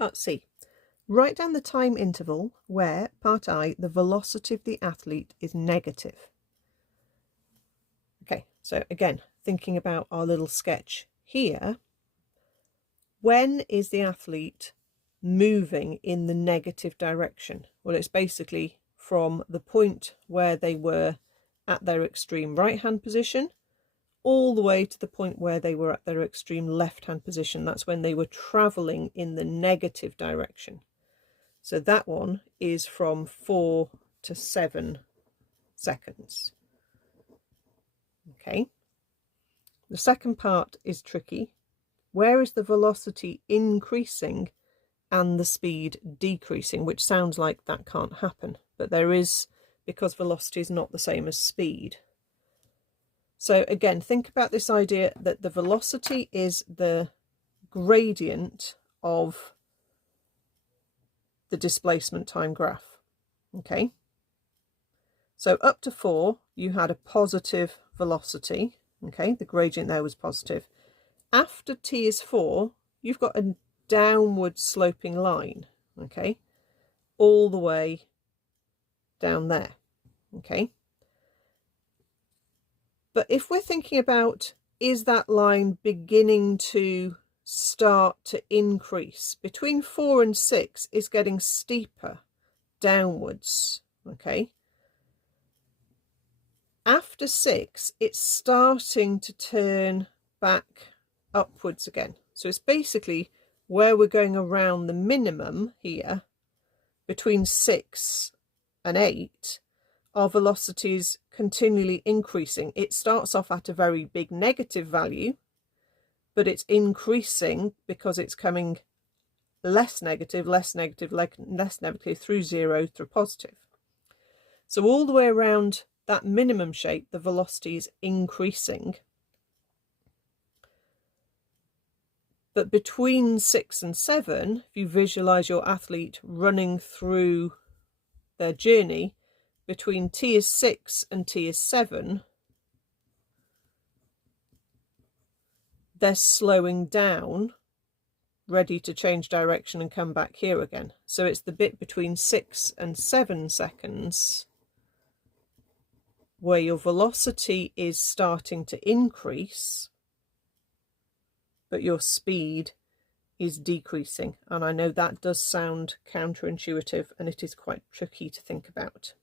Part C. Write down the time interval where, part I, the velocity of the athlete is negative. Okay, so again, thinking about our little sketch here, when is the athlete moving in the negative direction? Well, it's basically from the point where they were at their extreme right-hand position all the way to the point where they were at their extreme left-hand position. That's when they were traveling in the negative direction. So that one is from 4 to 7 seconds. Okay. The second part is tricky. Where is the velocity increasing and the speed decreasing? Which sounds like that can't happen, but there is, because velocity is not the same as speed. So again, think about this idea that the velocity is the gradient of the displacement time graph. Okay. So up to 4, you had a positive velocity. Okay, the gradient there was positive. After t is 4, you've got a downward sloping line. Okay, all the way down there. Okay. But if we're thinking about, is that line beginning to start to increase? Between 4 and 6 is getting steeper downwards. Okay. After 6, it's starting to turn back upwards again. So it's basically where we're going around the minimum here, between 6 and 8, our velocity is continually increasing. It starts off at a very big negative value, but it's increasing because it's coming less negative, less negative, less negative, through 0, through positive. So all the way around that minimum shape, the velocity is increasing. But between 6 and 7, if you visualize your athlete running through their journey, between t is 6 and t is 7, they're slowing down, ready to change direction and come back here again. So it's the bit between 6 and 7 seconds where your velocity is starting to increase, but your speed is decreasing. And I know that does sound counterintuitive, and it is quite tricky to think about.